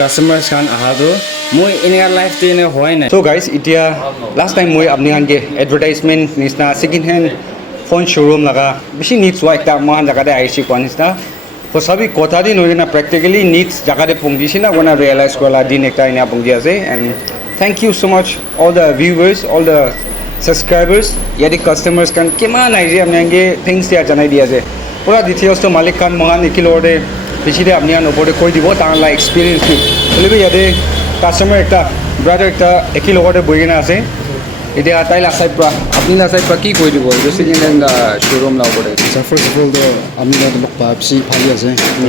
customers can ahado moi in your life te ne hoy na. So guys, itia last time moi apni han ke advertisement nisna second hand phone showroom laga bishi needs wa ekta mohan jaga de aishi konisna to sabi kotha din hoina practically needs jaga de pungji na gona realize kola din ekta ina pungji ase. And thank you so much all the viewers, all the subscribers, yadi customers kan keman aije amnge things dia janai dia ase pura details to malik kan mohan ikilode বেশিতে আপনি আন ওপরে কই দিব তাহলে experience কি বলিবি ইয়াতে customer একটা brother একটা একই লগতে বই কিনা আছে এটা তাইলে আসাই পা আপনি আসাই পা কি কই দিব যে সেকেন্ড হ্যান্ড শোরুম লাও পড়ে ফার্স্ট অফ অল তো আমি না লোক পাপসি ভালি আছে তো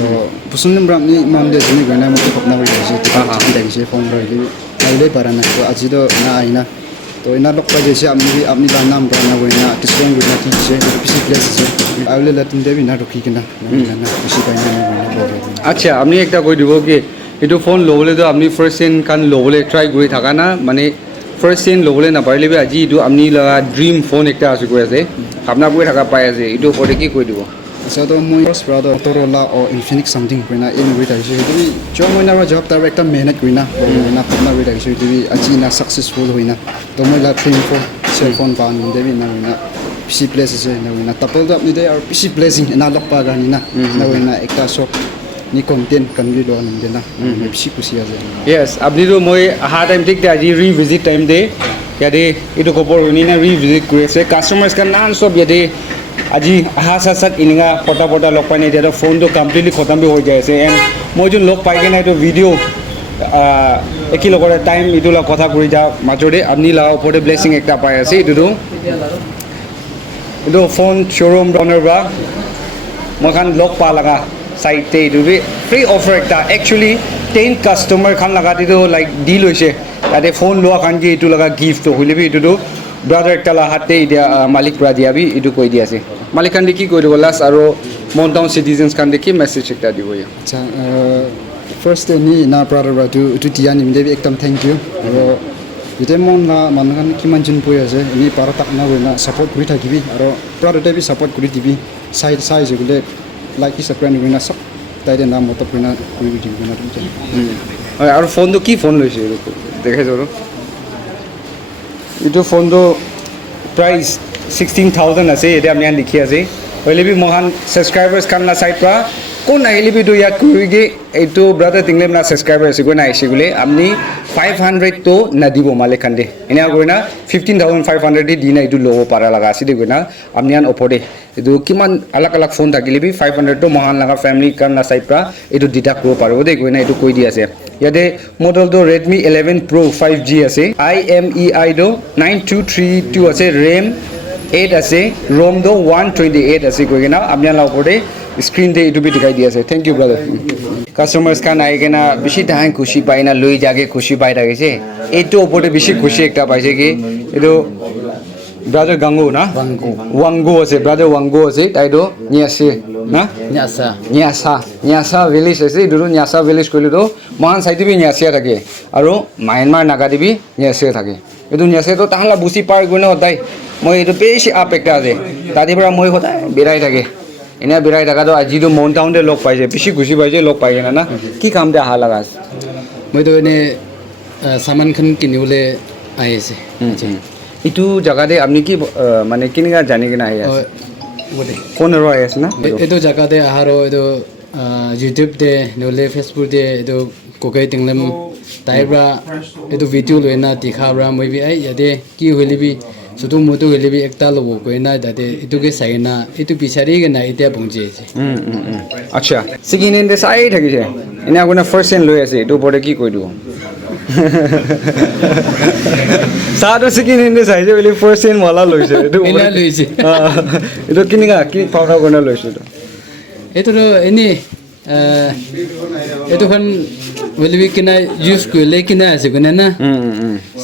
পছন্দ আমরা আপনি মানদে জনি গনা মতে কপনা হই আছে তো দেখি ফোন রইলি আইলে পারা না তো আজি তো না আইনা তো ইনা লোক পাই যেছে আপনি বা নাম বানা হইনা কিসন গনা কি আছে পিসি প্লেস আছে আইলে লাতিন দেবি না রকি কিনা না পিসি পাই না আচ্ছা আপনি একটা কই দিব কি এটো ফোন লবলে তো আপনি ফার্স্ট হ্যান্ড কান লবলে ট্রাই করে থাকা না মানে ফার্স্ট হ্যান্ড লবলে না পারলে আজি এটো আপনি লাগা ড্রিম ফোন একটা আছে কই আছে আপনা কই থাকা পাই আছে এটো পরে কি কই দিব আচ্ছা তো মই first brother Motorola or Infinix something কইনা ইন উইথ আইছে তুমি জব মইনা জব তার একটা মেহনত কইনা না পড়না উইথ আইছে তুমি আজি না সাকসেসফুল হইনা তো মই লা প্রিন্ট ফর সেল ফোন পান দেবি না হইনা পিসি প্লেস আছে না হইনা তাপল তো আপনি দে আর পিসি প্লেসিং না লক পা গানি না হইনা একটা shop ni content kan gi lo nan dena পিসি কুসি আছে yes আপনি তো মই আহা টাইম ঠিক আজি রিভিজিট টাইম দে ইয়াতে এটো কপর হইনি না রিভিজিট করেছে কাস্টমার্স kan নান সব ইয়াতে আজি আহা সাত ইনিঙা পটা লক পাই নাই এটা ফোন তো কমপ্লিটলি খতম বি হৈ যাইছে এন্ড মই যোন লক পাই কেনে এটো ভিডিও একই লগরে টাইম ইটোলা কথা কই যা মাজরে আপনি লা উপরে ব্লেসিং একটা পাই আছে এটো ফোন শোরুম রানার বা মখান লক পা লাগা সাইড তে ইটো ফ্রি অফার একটা অ্যাকচুয়ালি 10 কাস্টমার খান লাগা দিতো লাইক ডিল হইছে তাতে ফোন লোয়া খান কি ইটো লাগা গিফট হইলেবি ইটো ব্রাদার একটা লা হাতে ইয়া মালিক প্রা দিয়াবি ইটো কই দিয়াছে মালিক খান কি কই দিব লাস্ট আর মনটাউন সিটিজেন্স খান দেখি মেসেজ একটা দিব ইয়া আচ্ছা ফার্স্ট নি না ব্রাদার বা টু টিয়া নিম দেবি একদম থ্যাংক ইউ আর যেতে মন না মানখান কিমান জন পই আছে নি পারা তাক না হইনা সাপোর্ট করি থাকিবি আর ব্রাদার দেবি সাপোর্ট করি দিবি সাইজ গুলে লাইক কি সাবস্ক্রাইব করিনা সব তাইরে নাম মত কইনা কই দিবি না তুমি আর ফোন তো কি ফোন লইছে দেখে জরো ইটো ফোন তো প্রাইস 16000 আছে এটা আমি লিখি আছে হইলেবি মহান সাবস্ক্রাইবার্স খান না সাইড পা কোন আইলেবি তো ইয়াক কইগে এইটো ব্রাদার তিংলে না সাবস্ক্রাইবার আছে কোন আইছে গুলে আপনি 500 তো না দিব মালে খান্দে এনা কইনা 15500 দি দিনা ইটো লব পারা লাগা আছে দি কইনা আপনি আন ওপরে ইটো কিমান আলাক ফোন থাকিলেবি 500 তো মহান লাগা ফ্যামিলি খান না সাইড পা ইটো দিটা করব পারব দে কইনা ইটো কই দি আছে ইয়াতে মডেল তো Redmi 11 Pro 5G আছে IMEI do 9232 আছে RAM 8 আছে ROM do 128 আছে কইনা আপনি আন ওপরে স্ক্রিন দে ইটো বি দেখাই দি আছে থ্যাংক ইউ ব্রাদার কাস্টমার্স খান আইগেনা বেশি টাইম খুশি পাই না লই জাগে খুশি পাই থাকেছে এইটো ওপরে বেশি খুশি একটা পাইছে কি এটো ব্রাদার গাঙ্গো না ওয়াঙ্গো আছে ব্রাদার ওয়াঙ্গো আছে তাইতো নিয়াছে না নিয়াসা ভিলেজ আছে দুটো নিয়াসা ভিলেজ কইলে তো মহান সাইডে বি নিয়াসিয়া থাকে আর মায়ানমার নাগাদি বি নিয়াসিয়া থাকে এটো নিয়াসে তো তাহলা বুসি পার গনে হতাই মই এটো বেশি আপ একটা আছে তাদি পৰা মই হতাই বেৰাই থাকে এনে বেৰাই থাকা তো আজি তো মন টাউনতে লগ পাইছে বেশি খুশি পাইছে লগ পাই কেনা না কি কাম দে আহা লাগা মই তো এনে সামান খান কিনিবলে আইছে ইটো জায়গাতে আপনি কি মানে কিনিগা জানি কিনা আই আছে কোন রয় আছে না এটো জায়গাতে আহারো এটো ইউটিউব দে নলে ফেসবুক দে এটো কোকাই টিংলেম তাইব্রা এটো ভিডিও লইনা দেখাবরা মই বি আই ইয়াতে কি হইলিবি সুতু মুতু হইলিবি একটা লব কইনা দাতে এটুকে সাইনা এটু পিছারি গে না এটা পৌঁছেছে আচ্ছা সেকেন্ড হ্যান্ড সাই থাকিছে এনা কোনা ফার্স্ট হ্যান্ড লই আছে এটো পরে কি কই দিব সাদো সেকেন্ড হ্যান্ড সাইজে বলি ফার্স্ট হ্যান্ড মালা লইছে এটো এনা লইছে এটো কিনিগা কি পাউডার কোনা লইছে এটো এনি এটো খান বলিবি কিনা ইউজ করলে কিনা আছে কোনা না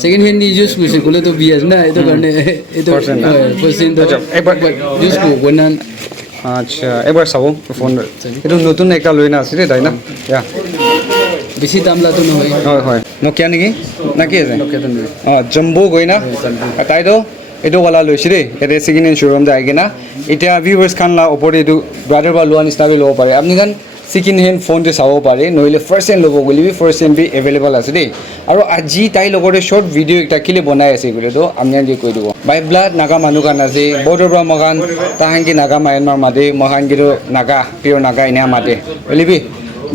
সেকেন্ড হ্যান্ড ইউজ করছে কোলে তো বিয়াজ না এটো কারণে এটো পার্সেন্ট তো একবার ইউজ কোনা আচ্ছা একবার সাবো ফোন এটো নতুন একটা লইনা আছে রে তাই না ইয়া বেশি দাম লাতো নহয় হয় নোকিয়া নেকি নাকি আছে নোকিয়া তো জম্বো গইনা তাই তো এটো ওয়ালা লইছি রে এতে সেকেন্ড হ্যান্ড শোরুম দে আইগে না এটা ভিউয়ার্স খান লা উপরে এটো ব্রাদার বা লোয়ান স্টাবি লো পারে আপনি খান second hand phone te sawo pare noile first hand lobo gole bi first hand bi available ase dei aro aji tai logore short video ekta kile banai ase gole to amnian je koi dibo by blood naga manu kan ase border bra magan tahangi naga Myanmar made mahan giro naga pure naga ina made olibi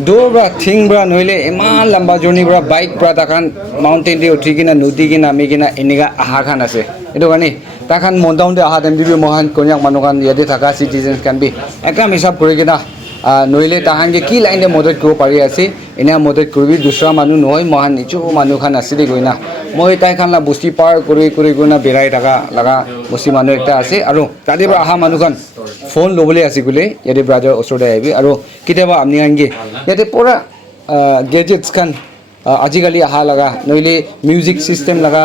Dobra thing bra noile ema lamba journey bra bike bra takan mountain de uthigina nodi gina amigina eniga aha khan ase edo gani takan mondown de aha dem dibi mohan konyak manukan yade thaka citizens kan bi ekam hisab korigina noile tahange ki line de modot ko pari ase ena modot korbi dusra manu noy mohan nichu manu khan asidi goina moi tai khan la busti par kori goina berai thaka laga busti manu ekta ase aro tade bra aha manu khan phone lobole ase gule yade brother osode aibi aro kitaba amni ange yade pura gadgets kan ajikali aha laga noile music system laga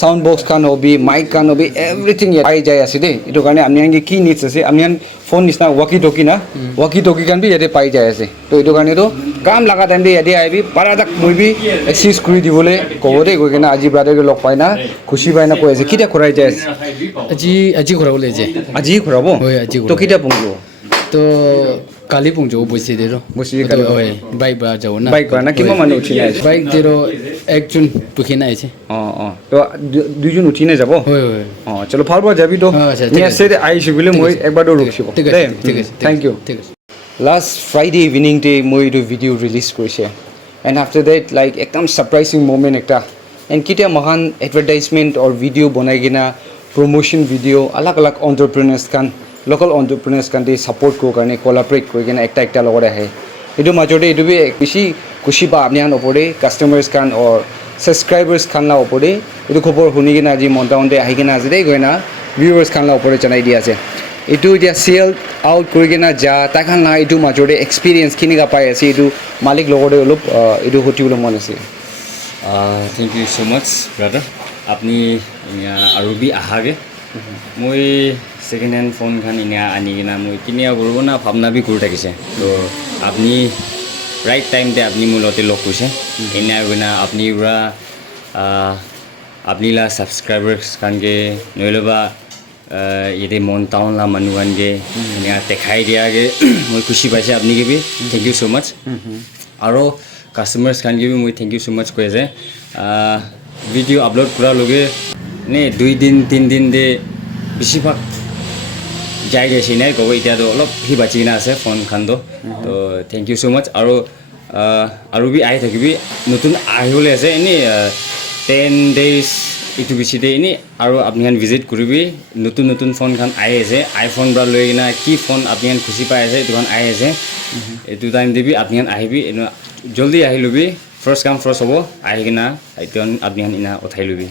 sound box kan hobi mic kan hobi everything ai jai ase de etu karone amni ange ki needs ase amni an phone nisna walkie talkie na walkie talkie kan bi yade pai jai ase to etu karone to kam laga time de yade aibi paradak moibi access kuri dibole kobode goi kena aji brother ke lok paina khushi paina koi ase kita khorai jai ase aji khorabole je aji khorabo hoy aji to kita punglo to kali pungjo bosi dero bosi kali hoy bike ba jaw na bike ba na kima manu uthina ase bike dero ekjun pukhina aise তো দুইজন উঠি না যাব hoy hoy চলো ভাল ভাল যাবি তো আচ্ছা, ঠিক নি আছে। আছে আইছি বলে মই একবার তো রুকছিব ঠিক আছে ঠিক আছে থ্যাংক ইউ ঠিক আছে লাস্ট ফ্রাইডে ইভিনিং ডে মই এইটো ভিডিও রিলিজ কৰিছে এন্ড আফটার দ্যাট লাইক একদম সারপ্রাইজিং মোমেন্ট একটা এন্ড কিটা মহান এডভার্টাইজমেন্ট অর ভিডিও বনাই কিনা প্রমোশন ভিডিও আলাগ আলাগ এন্টারপ্রেনার্স কান লোকাল এন্টারপ্রেনার্স কান দি সাপোর্ট কো কাৰণে কোলাবৰেট কৰি কিনা একটা লগত আহে এইটো মাজতে এইটো বেছি খুশি পা আপনি আন ওপৰে কাস্টমাৰ্স কান অর সাবস্ক্রাইবার্স খানলা ওপরে এটু খবর শুনি কিনা আজি মন্টাউনতে আহি কিনা আজি দেই গয়না ভিউয়ার্স খানলা ওপরে জানাই দি আছে এটু এতিয়া সেল আউট কৰি কিনা যা তাখান না এটু মাজৰে এক্সপেৰিয়েন্স কিনিকা পাই আছে এটু মালিক লগতে অলপ এটু হটিবলৈ মন আছে থ্যাংক ইউ সো মাচ ব্রাদার আপনি আৰু বি আহাগে মই সেকেন্ড হ্যান্ড ফোন খান ইনা আনি কিনা মই কিনিয়া কৰিব না ভাবনা বি কৰি থাকিছে তো আপনি ৰাইট টাইমতে আপনি মোৰ লগতে লগ কৰিছে এনে গইনা আপনি পুৰা আপনি লা সাবস্ক্রাইবার্স কানকে নইলবা ইয়াতে মন টাউন লা মানুহ কানকে এনে দেখাই দিয়াগে মই খুশি পাইছে আপনি K B thank U so মাচ আৰু কাস্টমার্স কানকে বি মই থ্যাংক ইউ সো মাচ কৈ আছে ভিডিও আপলোড কৰাৰ লগে নে 2 দিন 3 দিন দে বেছিভাগ যাই গৈছে নাই ক'ব এতিয়াতো অলপ সি বাচি কিনা আছে ফোন খানটো তো থ্যাংক ইউ সো মাচ আৰু বি আহি থাকিবি নতুন আহিবলৈ আছে এনেই 10 ডেজ ইটো বেছি দে এনেই আৰু আপুনি ভিজিট কৰিবি নতুন নতুন ফোন খান আহি আছে আইফোন পৰা লৈ কিনা কি ফোন আপুনি খুচি পাই আছে এইটো আহি আছে এইটো টাইম দিবি আপুনি আহিবি জলদি আহি ল'বি ফার্স্ট কাম ফার্স্ট হ'ব আহি কিনা এতিয়া আপুনি ইনা উঠাই ল'বি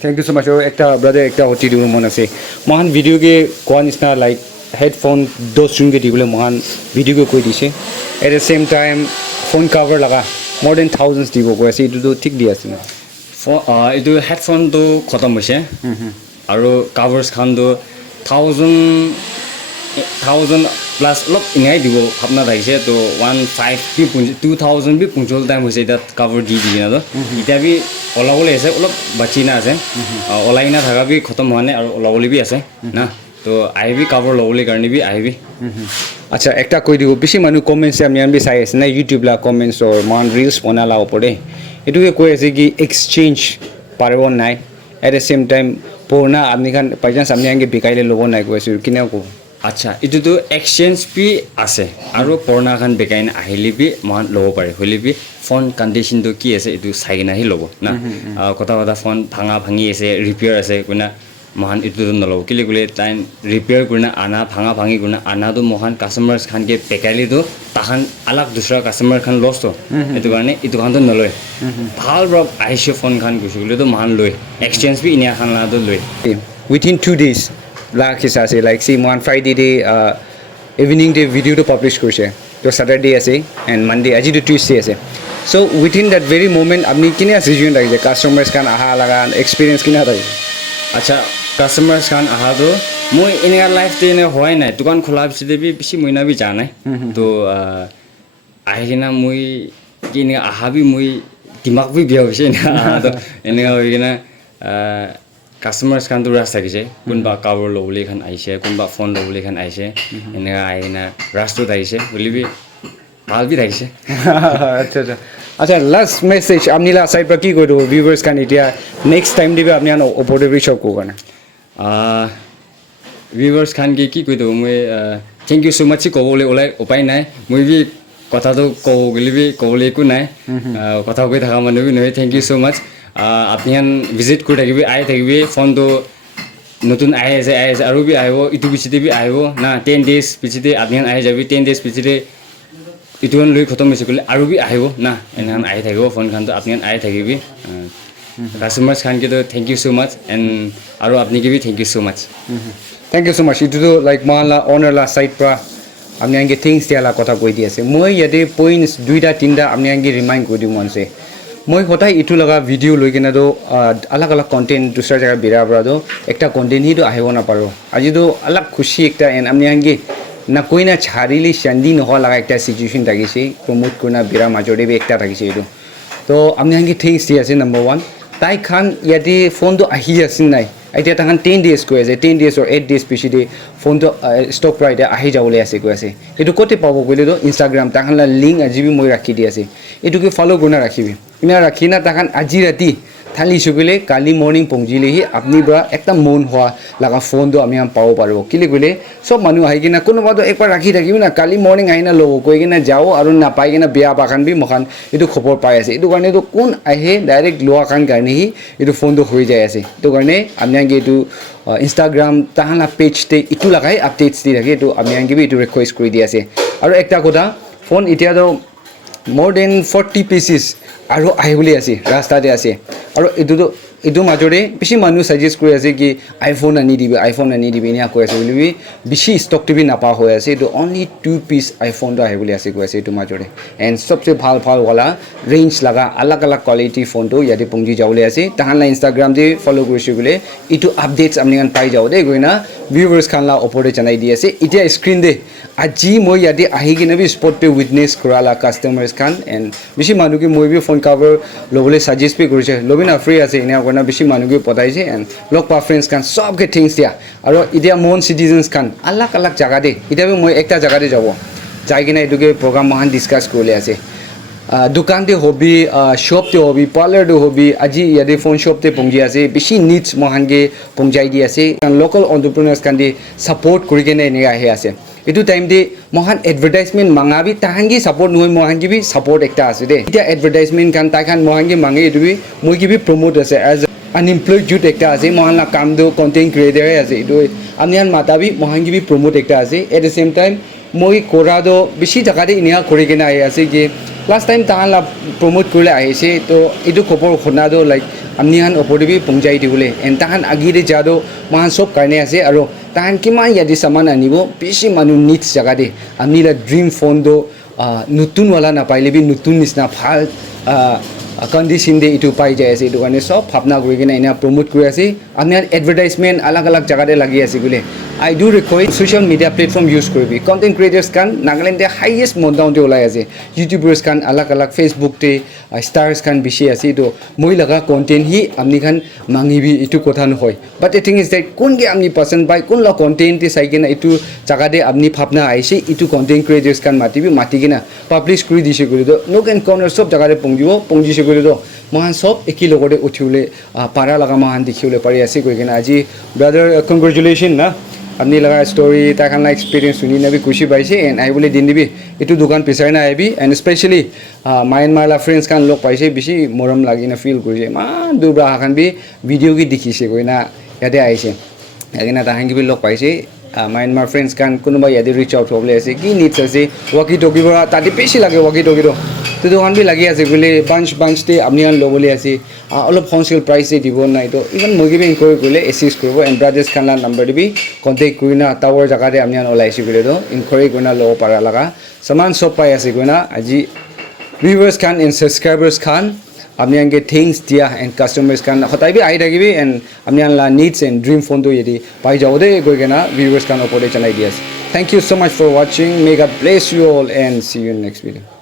থ্যাংক ইউ সো মাচ একটা ব্রাদার একটা হটি দিব মন আছে মহান ভিডিও কে কোৱা নিচিনা লাইক হেডফোন 10 কে দিবলৈ মহান ভিডিও কে কৈ দিছে at the same time phone cover লাগা more than thousands দিব কৈ আছে এইটো ঠিক দি আছে না এইটো হেডফোনটো খতম হৈছে আৰু কাভাৰ্ছ খানটো 1000 প্লাছ অলপ ইঙাই দিব ভাবনা থাকিছে তো 2000 বি পুঞ্চল টাইম হৈছে এতিয়া কাভাৰ দি কিনা তো এতিয়া বি ওলাবলৈ আছে অলপ বাচি না আছে ওলাই কিনা থকা বি খতম হোৱা নাই আৰু ওলাবলৈ বি আছে না তো আহিবি কাভাৰ ল'বলৈ কাৰণে বি আহিবি আচ্ছা একটা কৈ দিব বেছি মানুহ কমেন্টস আমি বি চাই আছে না ইউটিউব লা কমেন্টস অর মান রিলস বনালা ওপরে এটুকে কৈ আছে কি এক্সচেঞ্জ পারব নাই এট দ্য সেম টাইম পুরনা আপনি খান পাইজান্স আপনি আগে বিকাইলে ল'ব নাই কৈ আছে কিনে কব আচ্ছা এইটোতো এক্সচেঞ্জ বি আছে আৰু পুৰণা খান বেকাই আহিলে বি মহান ল'ব পাৰে হ'লে বি ফোন কণ্ডিশ্যনটো কি আছে এইটো চাই কিনে আহি ল'ব না কথা ফোন ভাঙি আছে ৰিপেয়াৰ আছে কোনা মহান এইটোতো নল'ব কেলে ক'লে তাই ৰিপেয়াৰ কৰি না আনা ভাঙি কৰি না আনাটো মহান কাষ্টমাৰ্ছ খানকে বেকাইলেতো তাহান আলাগ দুসৰা কাষ্টমাৰ খান লষ্ট এইটো কাৰণে এইটো খানটো নলয় ভাল আহিছে ফোন খান গৈছে গ'লেতো মহান লয় এক্সচেঞ্জ বি ইনিয়া খান লাটো লয় within 2 days la kisa ase like see one Friday day evening day video to publish korise to Saturday ase and Monday aji to Tuesday ase so within that very moment apni kine decision rakhe customers kan aha laga experience kina thai আচ্ছা কাস্টমাৰ্ছ খান আহাটো মই এনেকা life নে হোৱাই নাই দোকান খোলা পিছতে B বেছি মইনা B যা নাই তো আহি কিনা মই কি এনেকা আহাবি মই দিমাগ বি বিয়া হৈছে এনেকা হৈ কিনা কাস্টমাৰ্ছ খানটো ৰাস্তা থাকিছে কোনোবা কাভাৰ ল'বলৈ খান আহিছে কোনোবা ফোন ল'বলৈ খান আহিছে এনেকা আহি কিনা ৰাস্তাত আহিছে বুলিবি ভাল বি থাকিছে আচ্ছা আচ্ছা আচ্ছা লাষ্ট মেছেজ আপনি লাষ্ট সাইড পৰা কি কৈ দিব ভিউৱাৰ্ছ কাৰণ এতিয়া নেক্সট টাইম দিবে আপনি ওপৰতে ৰিচ আউট কৰিব কাৰণে ভিউৱাৰ্ছ খানকে কি কৈ দিব মই থেংক ইউ ছ' মাছ ক'বলৈ ওলাই উপায় নাই মই বি কথাটো কওঁ গ'লে বি ক'বলৈ একো নাই কথা কৈ থকা মানুহ বি নহয় থেংক ইউ ছ' মাছ আপুনি ভিজিট কৰি থাকিবি আহি থাকিবি ফোনটো নতুন আহি আছে আৰু বি আহিব ইটো পিছতে বি আহিব না 10 days পিছতে আপুনি আহি যাবি 10 days পিছতে ইটো লৈ খতম হৈছে ক'লে আৰু বি আহিব না এনেহেন আহি থাকিব ফোনখনটো আপুনি আহি থাকিবি কাষ্টমাৰ্ছ খানকেতো thank you so' much and আৰু আপুনিকে বি thank you so' much thank you so' much এইটোতো লাইক মহালা অনাৰলা ছাইড পৰা আপনি আনকি থিংছ দিয়ালা কথা কৈ দি আছে মই ইয়াতে পইণ্টছ 2টা 3টা আপনি আনকি ৰিমাইণ্ড কৰি দিওঁ মন আছে মই সদায় ইটো লগা ভিডিঅ' লৈ কিনেতো আলাগ আলাগ কণ্টেণ্ট দুসৰা জেগা বিৰাৰ পৰাতো একটা কণ্টেণ্ট সিটো আহিব নাপাৰোঁ আজিতো আলাগ খুচি একটা এণ্ড আপনি আনকি না কৈ না ছাৰিলি চান্দি নোহোৱা লগা একটা চিটুৱেশ্যন থাকিছে প্ৰমোট কৰি না বিৰাৰ মাজতে বি একটা থাকিছে এইটো তো আপনি আনকি থিংছ দি আছে নম্বৰ 1 তাই খান ইয়াতে ফোনটো আহি আছিল নাই এতিয়া তাহান 10 days কৈ আছে 10 days or 8 days পিছতে ফোনটো ষ্টক পৰা এতিয়া আহি যাবলৈ আছে কৈ আছে এইটো ক'তে পাব ক'লেতো ইনষ্টাগ্ৰাম তাহানলা লিংক আজি বি মই ৰাখি দি আছে এইটোকে ফ'ল' কৰি না ৰাখিবি ইনা ৰাখি না তাহান আজি ৰাতি থালি চুকিলে কালি মৰ্নিং পहुंचिলেহি আপনি পৰা একটা মন হোৱা লগা ফোনটো আমি পাব পাৰোঁ কিলে ক'লে সব মানুহ আহি কিনা কোনোবাটো একবাৰ ৰাখি থাকিবি না কালি মৰ্নিং আহি না ল'ব কৈ কিনা যাওঁ আৰু নাপাই কিনা বেয়া পাখান বি মখান এইটো খবৰ পাই আছে এইটো কাৰণে এইটো কোন আহে ডাইৰেক্ট লোৱা কাৰণ কাৰণেহি এইটো ফোনটো হৈ যায় আছে এইটো কাৰণে আমি এইটো ইনষ্টাগ্ৰাম তাহানা পেজতে ইটো লগাই আপডেটছ দি থাকে এইটো আমি এইটো ৰিকুৱেষ্ট কৰি দি আছে আৰু একটা কথা ফোন এতিয়াতো more than 40 pieces আৰু আহিবলৈ আছে ৰাস্তাতে আছে আৰু এইটো মাজৰে বেছি মানুহ সাজেষ্ট কৰি আছে কি আইফোন আনি দিবি এনে কৈ আছে বুলি বেছি ষ্টকটো বি নাপা হৈ আছে এইটো অনলি 2 piece আইফোনটো আহিবলৈ আছে কৈ আছে এইটো মাজৰে এণ্ড সবচে ভাল वाला ৰেঞ্জ লগা আলাগ আলাগ কোৱালিটি ফোনটো ইয়াতে পहुंची যাবলৈ আছে তাহানলা ইনষ্টাগ্ৰাম দি ফ'ল' কৰিছে বোলে এইটো আপডেটছ আপুনি পাই যাওঁ দেই গৈ না ভিউৱাৰ্ছ খানলা ওপৰতে জনাই দি আছে এতিয়া স্ক্ৰীন দে আজি মই ইয়াতে আহি কিনে বি স্পটতে উইটনেছ কৰালা কাষ্টমাৰ্ছ খান এণ্ড বেছি মানুহকে মই বি ফোন কভাৰ ল'বলৈ সাজেষ্ট বি কৰিছে ল'বি না ফ্ৰী আছে এনে কাৰণে বেছি মানুহকে পঠাইছে এণ্ড লগ পা ফ্ৰেণ্ডছ খান সবকে থিংছ দিয়া আৰু এতিয়া মন চিটিজেন্স খান আলাগ আলাগ জাগাতে এতিয়া মই একটা জাগাতে যাব যাই কিনে এইটোকে প্ৰগ্ৰাম মহান ডিছকাছ কৰিলে আছে দোকানতে হবি শপতে হবি পাৰ্লাৰতে হবি আজি ইয়াতে ফোন শপতে পहुंची আছে বেছি নিডছ মহানকে পहुंचाই দি আছে লোকেল এণ্টাৰপ্ৰেনাৰ্ছ খান দি ছাপোৰ্ট কৰি কিনে এনে আহি আছে এইটো টাইম দি মহান এডভাৰটাইজমেণ্ট মাঙাবি তাহাংগি ছাপোৰ্ট নহয় মহাংগি বি ছাপোৰ্ট একটা আছে দেই এতিয়া এডভাৰটাইজমেণ্ট খান তাইখান মহাংগি মাঙে এইটো বি মই কিবি প্ৰমোট আছে এজ আনএমপ্লয়েড যুথ একটা আছে মহানলা কামটো কণ্টেণ্ট ক্ৰিয়েটাৰে আছে এইটো আমি মাতাবি মহাংগি বি প্ৰমোট একটা আছে এট দ্য চেম টাইম মই কৰাটো বেছি জাগাতে এনে কৰি কিনে আহি আছে কি লাষ্ট টাইম তাহানলা প্ৰমোট কৰিলে আহিছে তো এইটো খবৰ শুনাটো লাইক আপনি ওপৰতে বি পहुंचाই দিবলৈ এণ্ড তাহান আগিৰে যাদো মহান চব কাৰণে আছে আৰু তাহান কিমান ইয়াতে সামান আনিব বেছি মানুহ নিডছ জাগাতে আপনি ড্ৰিম ফোনটো নতুনৱালা নাপাইলে বি নতুন নিচিনা ভাল কণ্ডিশ্যন দে এইটো পাই যায় আছে এইটো কাৰণে সব ভাৱনা কৰি কিনে এনে প্ৰমোট কৰি আছে আপোনাৰ এডভাৰটাইজমেণ্ট আলাগ আলাগ জাগাতে লাগি আছে বোলে I do request social media platform use কৰিবি কণ্টেণ্ট ক্ৰিয়েটাৰ্ছ খান নাগালেণ্ডে হাইয়েষ্ট মনডাউনতে ওলাই আছে ইউটিউবাৰ্ছ খান আলাগ আলাগ ফেচবুকতে ষ্টাৰ্ছ খান বেছি আছে এইটো মই লগা কণ্টেণ্ট সি আপুনি খান মাঙিবি এইটো কথা নহয় বাট এ থিং ইজ ডেট কোনকে আপুনি পচন্দ পায় কোন লগ কণ্টেণ্টে চাই কিনে এইটো জাগাতে আপুনি ভাৱনা আহিছে এইটো কণ্টেণ্ট ক্ৰিয়েটাৰ্ছ খান মাতি কিনে পাব্লিছ কৰি দিছে কৰিতো নোক এণ্ড কৰ্ণাৰ চব জাগাতে পहुंचिছে কৰিতো মহান চব একে লগতে উঠিবলৈ পাৰা লগা মহান দেখিবলৈ পাৰি আছে কৈ কিনে আজি ব্ৰাদাৰ কংগ্ৰেচুলেশ্যন না আপনি লগা ষ্টৰি তাইখানলা এক্সপিৰিয়েঞ্চ শুনি নাবি খুচি পাইছে এণ্ড আহিবলৈ দিন দিবি এইটো দোকান পিছাই না আহিবি এণ্ড স্পেচিয়েলি মাইনমাৰলা ফ্ৰেণ্ডছ খান লগ পাইছে বেছি মৰম লাগি না ফিল কৰিছে ইমান দূৰ পৰা অহাখান বি ভিডিঅ' কি দেখিছে কৈ না ইয়াতে আহিছে সেইকাৰণে তাহাংকি বি লগ পাইছে মাইনমাৰ ফ্ৰেণ্ডছ খান কোনোবা ইয়াতে ৰিচ আউট হ'বলৈ আছে কি নিডছ আছে ৱাকি টকিৰ পৰা তাতে বেছি লাগে ৱাকি টকিটো তো দোকান বি লাগি আছে বোলে বাঞ্চতে আপুনি ল'বলৈ আছে অলপ হ'লচেল প্ৰাইচে দিব নাই তো ইমান মই কিবি ইনকুৱাৰী কৰিলে এচিষ্ট কৰিব এণ্ড ব্ৰাদাৰ্ছ খানলা নাম্বাৰ দিবি কণ্টেক্ট কৰি না টাৱাৰ জেগাতে আপুনি ওলাইছে বোলে তো ইনকুৱাৰী কৰি না ল'ব পাৰা লগা সামান চব পাই আছে কৈ না আজি ভিউৱাৰ্ছ খান এণ্ড ছাবস্ক্ৰাইবাৰ্ছ খান আপনি আনকে থিংছ দিয়া এণ্ড কাষ্টমাৰ্ছ খান সদায় বি আহি থাকিবি এণ্ড আপুনি আনলা নিডছ এণ্ড ড্ৰিম ফোনটো যদি পাই যাওঁ দেই গৈ কিনে ভিউৱাৰ্ছ খান ওপৰতে জনাই দি আছে thank you so' much for ৱাচিং may God bless you all and see you in next video'